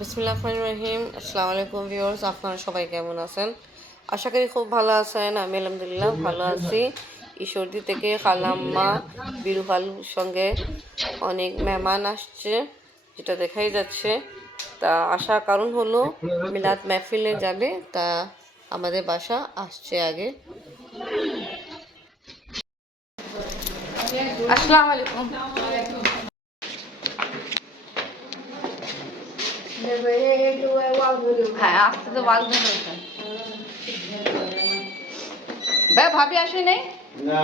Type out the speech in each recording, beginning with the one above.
বিসমিল্লাহির রহিম। আসসালামু আলাইকুম ভিউয়ার্স, আপনারা সবাই কেমন আছেন? আশা করি খুব ভালো আছেন। আমি আলহামদুলিল্লাহ ভালো আছি। ঈশ্বরদী থেকে খালাম্মা বিরুহালুর সঙ্গে অনেক মেহমান আসছে, যেটা দেখাই যাচ্ছে। তা আসার কারণ হলো মিলাদ মেহফিলে যাবে, তা আমাদের বাসা আসছে আগে। আসসালামু আলাইকুম। হ্যাঁ, আসতে তো ওয়াল ধরে ভাই, ভাবি আসে নাই? না,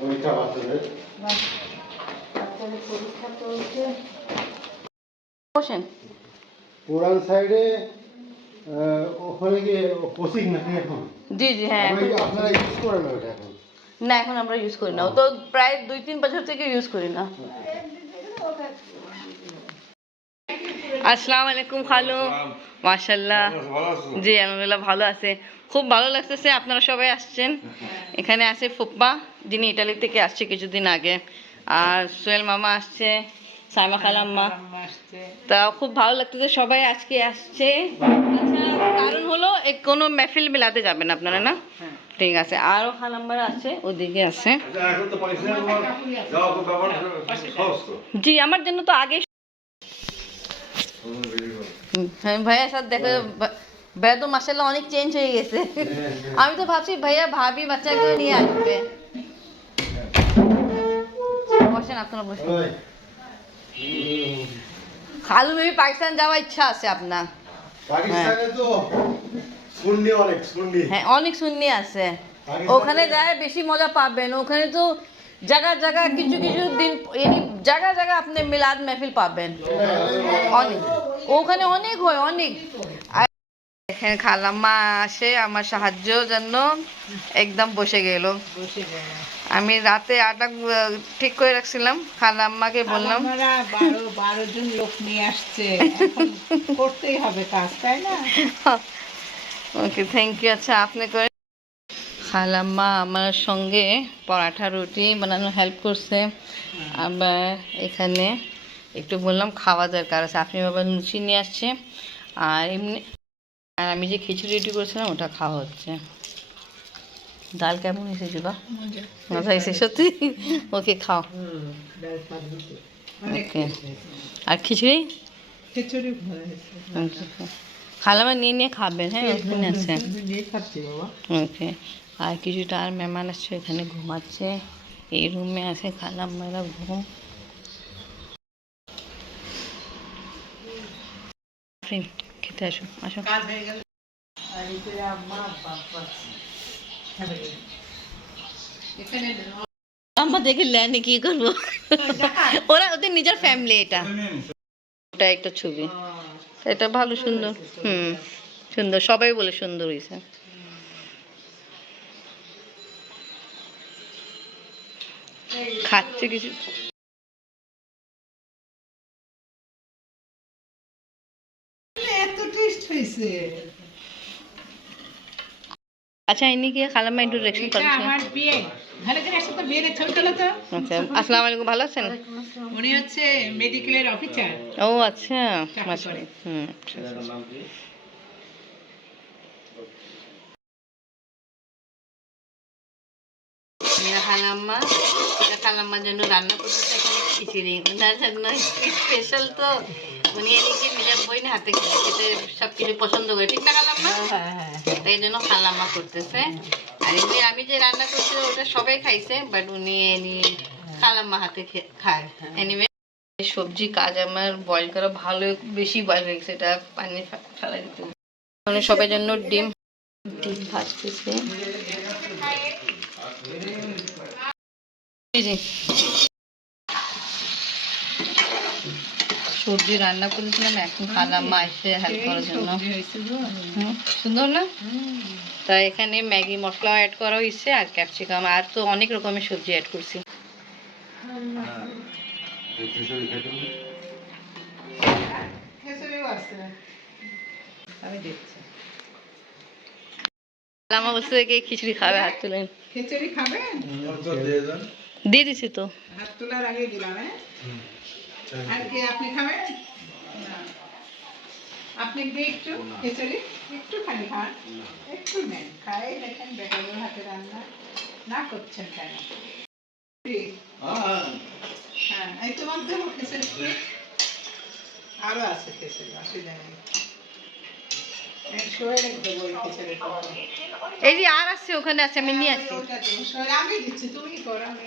পরীক্ষা বাচ্চাদের। পরীক্ষা চলছে। বসেন। পুরান সাইডে ওখানে গিয়ে কোচিং নাকি এখন? জি জি, হ্যাঁ। আপনারা ইউজ করেন না ওটা এখন? না, এখন আমরা ইউজ করি না। ও তো প্রায় 2-3 বছর থেকে ইউজ করি না। আসসালামু আলাইকুম খালু। মাশাআল্লাহ। জি আলহামদুলিল্লাহ ভালো আছে। খুব ভালো লাগতেছে আপনারা সবাই আসছেন। এখানে আছে ফুপ্পা, যিনি ইটালি থেকে আসছে কিছুদিন আগে, আর সোহেল মামা আসছে, সাইমা খালাম্মা। তা খুব ভালো লাগতেছে সবাই আজকে আসছে। আচ্ছা, কারণ হলো কোনো মেহফিল মিলাতে যাবেন আপনারা, না? ঠিক আছে। আরও খালাম্মারা আছে, ওদিকে আছে। জি, আমার জন্য তো আগে ভাইয়ার সাথে দেখো, ভাইয়া তো মাশাআল্লাহ অনেক চেঞ্জ হয়ে গেছে। আমি তো ভাবছি ভাইয়া ভাবি বাচ্চাকে নিয়ে আসবে। বসেন, আপনারা বসেন। খালু মেবি পাকিস্তান যাওয়ার ইচ্ছা আছে আপনার? পাকিস্তানে তো সুন্নি অনেক সুন্নি। হ্যাঁ, অনেক সুন্নি আছে। ওখানে যায় বেশি মজা পাবেন। ওখানে তো জায়গা জায়গা কিছু কিছু দিন জায়গা জায়গা আপনি মিলাদ মেহফিল পাবেন অনেক। ওখানে অনেক হয়, অনেক। এখানে খালাম্মা আসে আমার সাহায্যের জন্য, একদম বসে গেল। আমি রাতে আটা ঠিক করে রাখছিলাম, খালাম্মাকে বললাম 12 জন লোক নিয়ে আসছে, এখন করতেই হবে কাজ, তাই না? ওকে, থ্যাংক ইউ। আচ্ছা, আপনি করে। খালাম্মা আমার সঙ্গে পরাঠা রুটি বানানো হেল্প করছে। আবার এখানে একটু বললাম খাওয়া দরকার আছে, আপনি বাবা লুচি নিয়ে আসছে, আর এমনি আর আমি যে খিচুড়ি রেডি করেছিলাম ওটা খাওয়া হচ্ছে। ডাল কেমন হয়েছে দিবা? মজা হয়েছে সত্যি? ওকে, খাও। ওকে। আর খিচুড়ি? খিচুড়ি ভালো হয়েছে। খালামা নিয়ে নিয়ে খাবেন, হ্যাঁ ওখানে আছে। নিয়ে খাচ্ছি বাবা। ওকে। আর কিছুটা আর মেহমান আসছে, এখানে ঘুমাচ্ছে। এই রুমে আছে খালাম্মারা ঘুম। খেতে আসো, আসো। আম্মা দেখে লেনে কি করবো? ওরা ওদের নিজের ফ্যামিলি। এটা ওটা একটা ছবি, এটা ভালো সুন্দর। সুন্দর, সবাই বলে সুন্দর হয়েছে। খাচ্ছে কিছু। এত টেস্ট হয়েছে। আচ্ছা, ইনি কি খালাম্মা ইন্ট্রোডাকশন এটা করেছে? আমার বিয়ে। ভালো করে আসো তো, বিয়ের ছবি তোলো তো। আচ্ছা, আসসালামু আলাইকুম, ভালো আছেন? উনি হচ্ছে মেডিকেলের অফিসার। ও আচ্ছা, চাকরি মাশাআল্লাহ। করে। আচ্ছা, আচ্ছা। মেরা খালাম্মা, এটা খালাম্মার জন্য রান্না করতেছে এখানে খিচুড়ি। ওনার জন্য স্পেশাল তো, উনি এদিকে নিজের বইন হাতে খেতে সব কিছু পছন্দ করে, ঠিক না খালাম্মা? তাই জন্য খালাম্মা করতেছে। আর এমনি আমি যে রান্না করছি ওটা সবাই খাইছে, বাট উনি খালাম্মা হাতে খায়। এনিওয়ে, সবজি কাজ আমার বয়েল করা ভালো, বেশি বয়েল হয়ে গেছে, এটা পানি ফেলা দিতে হবে। মানে সবার জন্য ডিম ডিম ভাজতেছে। জি জি, সবজি রান্না করেছিলাম, এখন খালাম্মা এসে হেল্প করার জন্য। সুন্দর না? তা এখানে ম্যাগি মশলা অ্যাড করা হয়েছে, আর ক্যাপসিকাম, আর তো অনেক রকমের সবজি অ্যাড করছি। আমি দেখছি। খালাম্মা বলছে কি খিচুড়ি খাবে, হাত তুলেন। খিচুড়ি খাবেন? দিয়ে দিছি তো। হাত তোলার আগে দিলাম। আর কি আপনি খাবেন? আপনি কি একটু খিচুড়ি একটুখানি খান, একটু নেন, খাই দেখেন বেটারের হাতে রান্না না করছেন কেন? হ্যাঁ, এই তোমার দেবো খিচুড়ি, আরো আছে খিচুড়ি, অসুবিধা নেই। সোহেলের দেবো এই খিচুড়িটা। এই যে আর আসছে, ওখানে আছে, আমি নিয়ে আসছি। ওটা দেবো, সোহেল আমি দিচ্ছি, তুমি করো, আমি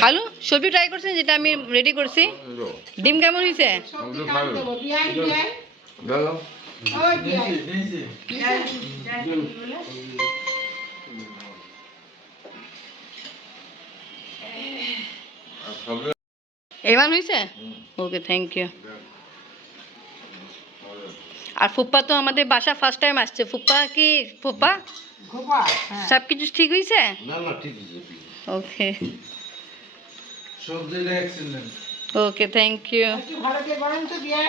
খালু সবজি ট্রাই করছেন যেটা আমি রেডি করছি? ডিম কেমন হয়েছে? সবজি কাট দেবো, বিয়াই বিয়াই ওই বিয়াই এবার হয়েছে? ওকে, থ্যাংক ইউ। আর ফুপ্পা তো আমাদের বাসা ফার্স্ট টাইম আসছে। ফুপ্পা কি ফুপ্পা গোপা, হ্যাঁ সব কিছু ঠিক হয়েছে? না না ঠিক আছে ওকে সবজিটা এক্সেলেন্ট ওকে, থ্যাংক ইউ। একটু ভালো করে বলেন তো বিয়াই,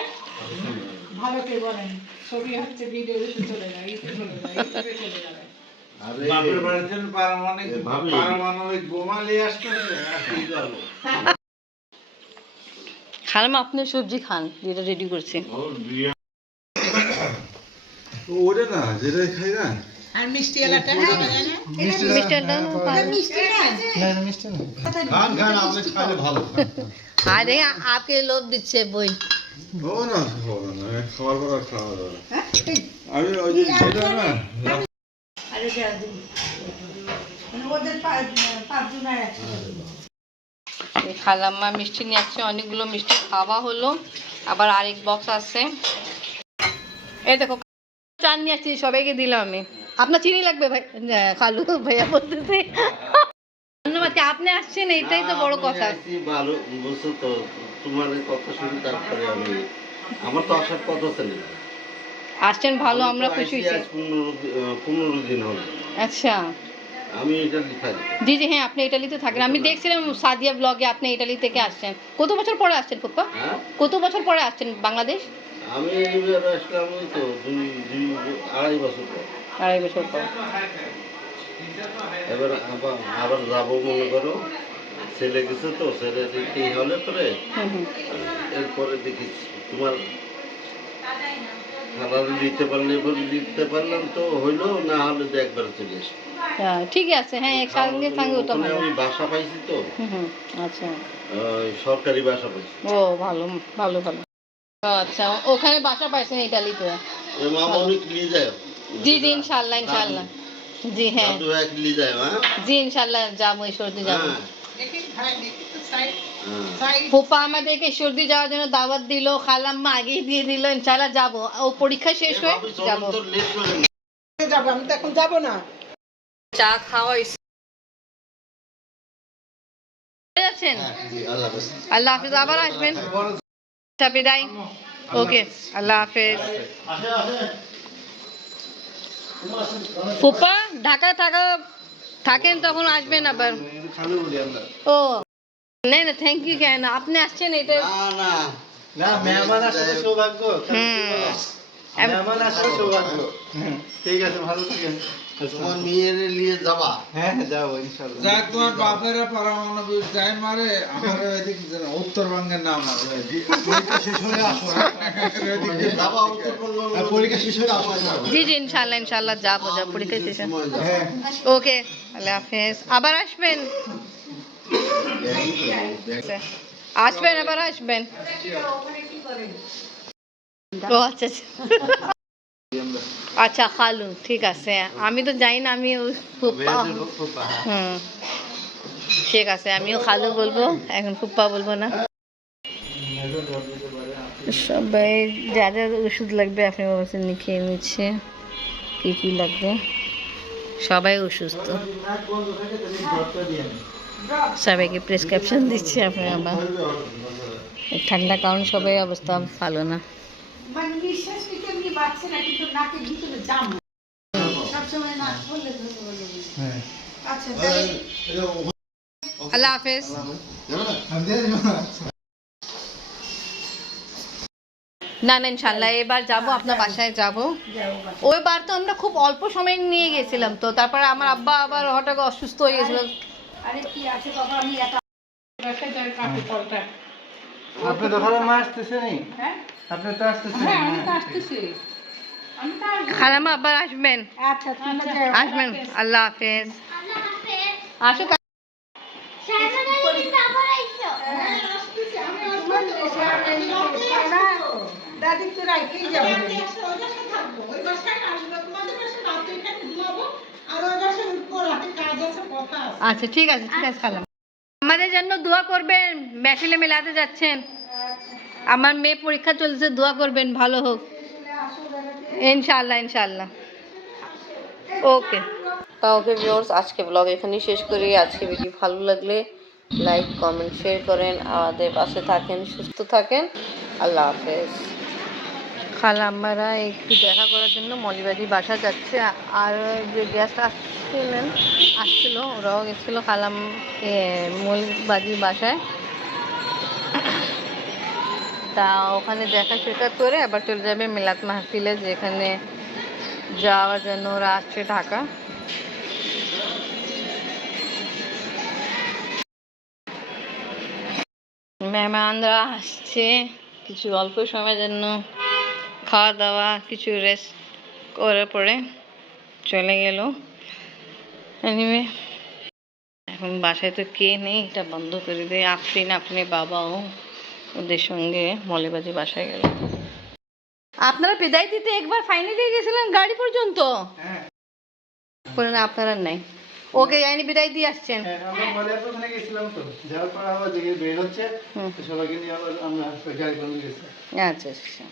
ভালো করে বলেন, ছবি হচ্ছে ভিডিও চলে যায়, ইউটিউবে চলে যায়, ইউটিউবে চলে যাবে। আরে বাপের বাড়িতে ভাবি। পারমাণবিক বোমা নিয়ে আসতেছে আর কি করবো? খালাম আপনি সবজি খান যেটা রেডি করছি। ওরে না যেটা খাই না আর মিষ্টি এলাটা মিষ্টি আড্ডা না পান? খান খান আপনি খাইলে ভালো আরে আপকে লোভ দিচ্ছে বই। ও না হবে না খাবার পর খাওয়া যাবে না। আমি ওই যে যেটা না ওদের পাঁচজন আছে। এই খালাম্মা মিষ্টি নিয়ে আসছে, অনেকগুলো মিষ্টি খাওয়া হলো, আবার আরেক বক্স আছে। এই দেখো চান নিয়ে আসছি, সবাইকে দিলাম আমি। আপনার চিনি লাগবে ভাই? খালু ভাইয়া বলতেছে ধন্যবাদ, আপনি আসছেন এটাই তো বড় কথা। ভালো বলছো তো, তোমার কথা শুনে তারপরে আমি আমার তো আসার কথা ছিল। আসছেন ভালো, আমরা খুশি হয়েছি। 15 দিন হলো আচ্ছা, আমি এটা লিখাই। জি জি হ্যাঁ, আপনি ইটালিতে থাকেন, আমি দেখছিলাম সাদিয়া ব্লগে আপনি ইটালি থেকে আসছেন। কত বছর পরে আসছেন ফুপ্পা? হ্যাঁ কত বছর পরে আসছেন বাংলাদেশ? আমি এইবার আসলাম ওই তো আড়াই বছর পর। 2.5 বছর পর। এবার আবার যাবো মনে করো, ছেলে গেছে তো, ছেলে দেখতে হলে পরে হুম হুম। এরপরে দেখি তোমার খালারে দিতে পারলাম তো হইলো, না হলে তো একবারে চলে আসবো। ঠিকই আছে, হ্যাঁ একসঙ্গে সঙ্গে ওটা ওখানে ভালো। আমি বাসা পাইছি তো, হুম হুম, আচ্ছা। সরকারি বাসা পাইছি। ও ভালো ভালো ভালো। আচ্ছা, ওখানে বাসা পাইছেন ইটালিতে? ওই মামা অনেক নিয়ে যায়। জি জি ইনশাল্লাহ ইনশাল্লাহ। জি হ্যাঁ, দাদু এক নিয়ে যায়। হ্যাঁ জি ইনশাল্লাহ যাবো, ঈশ্বরদী যাবো। হ্যাঁ দেখি ভাই, দেখি তো সাইড হ্যাঁ। সাইড ফুপা আমাদেরকে ঈশ্বরদী যাওয়ার জন্য দাওয়াত দিল, খালাম্মা আগেই দিয়ে দিল, ইনশাল্লাহ যাবো। ও পরীক্ষা শেষ হয়ে ভাবি, চলুন যাবো। তো, লেট করেন না। যাবো, আমি তো এখন যাবো না। চা খাওয়া যাচ্ছেন? জি, আল্লাহ হাফেজ। আল্লাহ হাফিজ, আবার আসবেন। বিদায়। ওকে, আল্লাহ হাফেজ। ফুপা ঢাকা থাকেন তখন আসবেন আবার। ও না না, থ্যাংক ইউ কেন, আপনি আসছেন এটা। না না না মেহমান আসলে সৌভাগ্য মেহমান আসলে সৌভাগ্য। ঠিক আছে, ভালো থাকেন। তোমার মেয়ের নিয়ে যাবা? হ্যাঁ যাবো ইনশাআল্লাহ। যাক তোমার বাপেরা পারমাণবিক যাই মারে, আমার ওইদিকে উত্তরবঙ্গের নাম আছে। পরীক্ষা শেষ হলে আসো। যাবা উত্তরবঙ্গ? পরীক্ষা শেষ হলে আসো। জি জি ইনশাল্লাহ ইনশাল্লাহ যাবো পরীক্ষা শেষে। ওকে, আল্লাহ হাফেজ, আবার আসবেন। আসবেন, আবার আসবেন। ও আচ্ছা আচ্ছা আচ্ছা, খালু ঠিক আছে, আমি তো জানি না, আমি ফুপ্পা। হুম ঠিক আছে, আমিও খালু বলবো এখন, ফুপ্পা বলবো না। সবাই যা যা ওষুধ লাগবে আপনি বলছেন খেয়ে নিচ্ছে, কী কী লাগবে, সবাই অসুস্থ, সবাইকে প্রেসক্রিপশন দিচ্ছে আপনি। আবার ঠান্ডা কারণ সবাই অবস্থা ভালো না। মানে নিঃশ্বাস নিতে এমনি বাড়ছে না, কিন্তু নাকের ভিতরে জাম সবসময় নাক খুললে আচ্ছা তাহলে আল্লাহ হাফেজ। না না ইনশাল্লাহ এবার যাব, আপনার বাসায় যাব। ওইবার তো আমরা খুব অল্প সময় নিয়ে গেছিলাম, তো তারপরে আমার আব্বা আবার হঠাৎ অসুস্থ হয়ে গেছিল। আরে কি আছে বাবা, আমি একা কাকে পড়তা আপনি তো খালাম্মা আসতেছেনই, হ্যাঁ আপনি তো আসতেছেন। হ্যাঁ আমি তো আসতেছি, আমি তো আসবো। খালাম্মা আবার আসবেন, আচ্ছা তোমরা যাও। আসবেন। আল্লাহ হাফেজ। আসো। দাদি তো রাইতেই যাবে। আচ্ছা ঠিক আছে, ঠিক আছে খালাম্মা। আমাদের জন্য দোয়া করবেন, মেহফিলে মেলাতে যাচ্ছেন। আমার মেয়ে পরীক্ষা চলছে, দোয়া করবেন ভালো হোক ইনশাআল্লাহ, ইনশাআল্লাহ। ওকে ওকে ভিউয়ার্স, আজকে ব্লগ এখানেই শেষ করি। আজকে ভিডিও ভালো লাগলে লাইক কমেন্ট শেয়ার করেন, আমাদের পাশে থাকেন, সুস্থ থাকেন। আল্লাহ হাফেজ। খালাম্মারা একটু দেখা করার জন্য মলিবাজি বাসা যাচ্ছে, আর যে গেস্ট আসছিল ওরাও গেছিল মলিবাজি বাসায়। তা ওখানে দেখা সাক্ষাৎ করে আবার চলে যাবে মিলাদ মাহফিলে, যেখানে যাওয়ার জন্য ওরা আসছে ঢাকা। মেহমানরা আসছে, কিছু অল্প সময়ের জন্য খাওয়া দাওয়া কিছু রেস্ট করার পরে চলে গেল। এনিওয়ে এখন বাসায় তো কে নেই, এটা বন্ধ করে দিয়ে আপনি বাবাও ওদের সঙ্গে মলিবাজি বাসায় গেল। আপনারা বিদায় দিতে একবার ফাইনালি গেছিলেন গাড়ি পর্যন্ত, হ্যাঁ আপনারা নাই। ওকে যাইনি, বিদায় দিয়ে আসছেন। হ্যাঁ, আমরা মলের ওখানে গেছিলাম, তো যাওয়ার পর আবার দিকে বের হচ্ছে, তো সবাইকে নিয়ে আবার আমরা গাড়ি বন্ধ গেছি। আচ্ছা আচ্ছা।